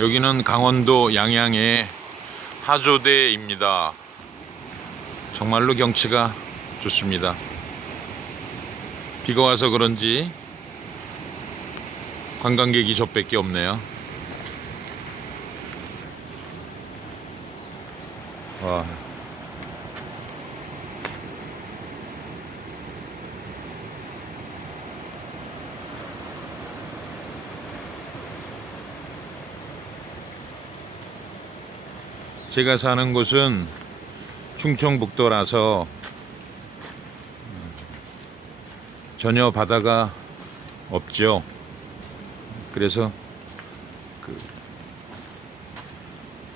여기는 강원도 양양의 하조대입니다. 정말로 경치가 좋습니다. 비가 와서 그런지 관광객이 저밖에 없네요. 와. 제가 사는 곳은 충청북도라서 전혀 바다가 없죠. 그래서 그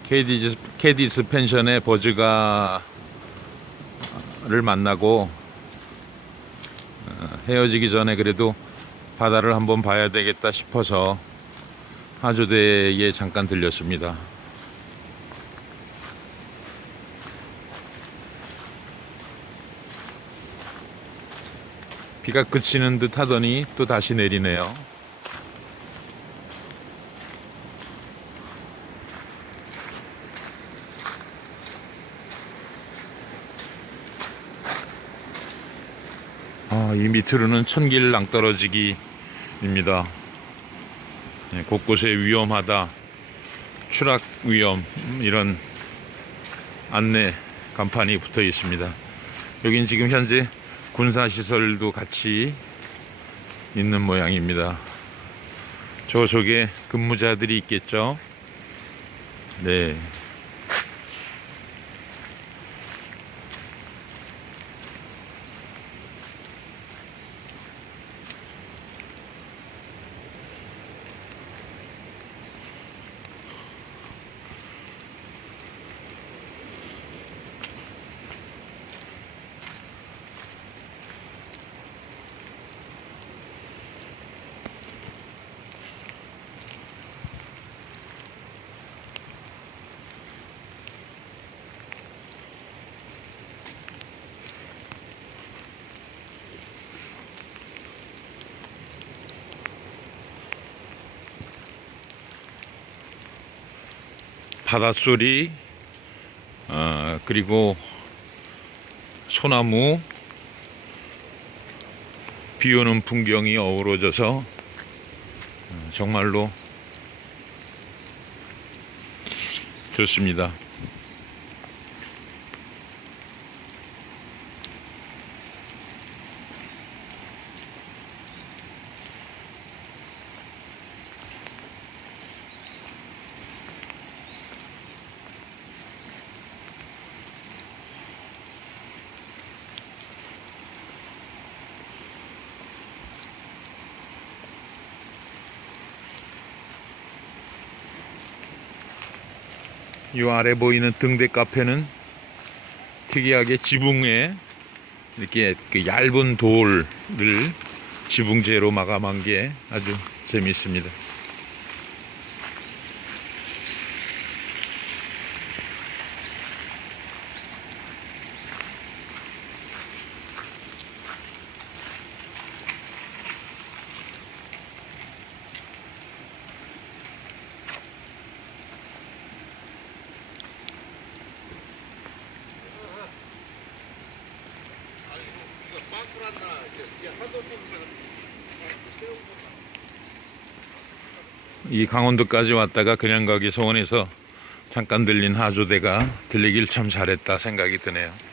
케디스, 케디스 펜션의 버즈가를 만나고 어, 헤어지기 전에 그래도 바다를 한번 봐야 되겠다 싶어서 하조대에 잠깐 들렸습니다. 비가 그치는 듯 하더니 또 다시 내리네요. 아, 이 밑으로는 천길 낭떠러지기입니다. 네, 곳곳에 위험하다, 추락 위험 음, 이런 안내 간판이 붙어 있습니다. 여긴 지금 현재 군사 시설도 같이 있는 모양입니다. 저 속에 근무자들이 있겠죠. 네. 바닷소리, 어, 그리고 소나무, 비 오는 풍경이 어우러져서 어, 정말로 좋습니다. 이 아래 보이는 등대 카페는 특이하게 지붕에 이렇게 그 얇은 돌을 지붕재로 마감한 게 아주 재미있습니다. 이 강원도까지 왔다가 그냥 가기 소원해서 잠깐 들린 하조대가 들리길 참 잘했다 생각이 드네요.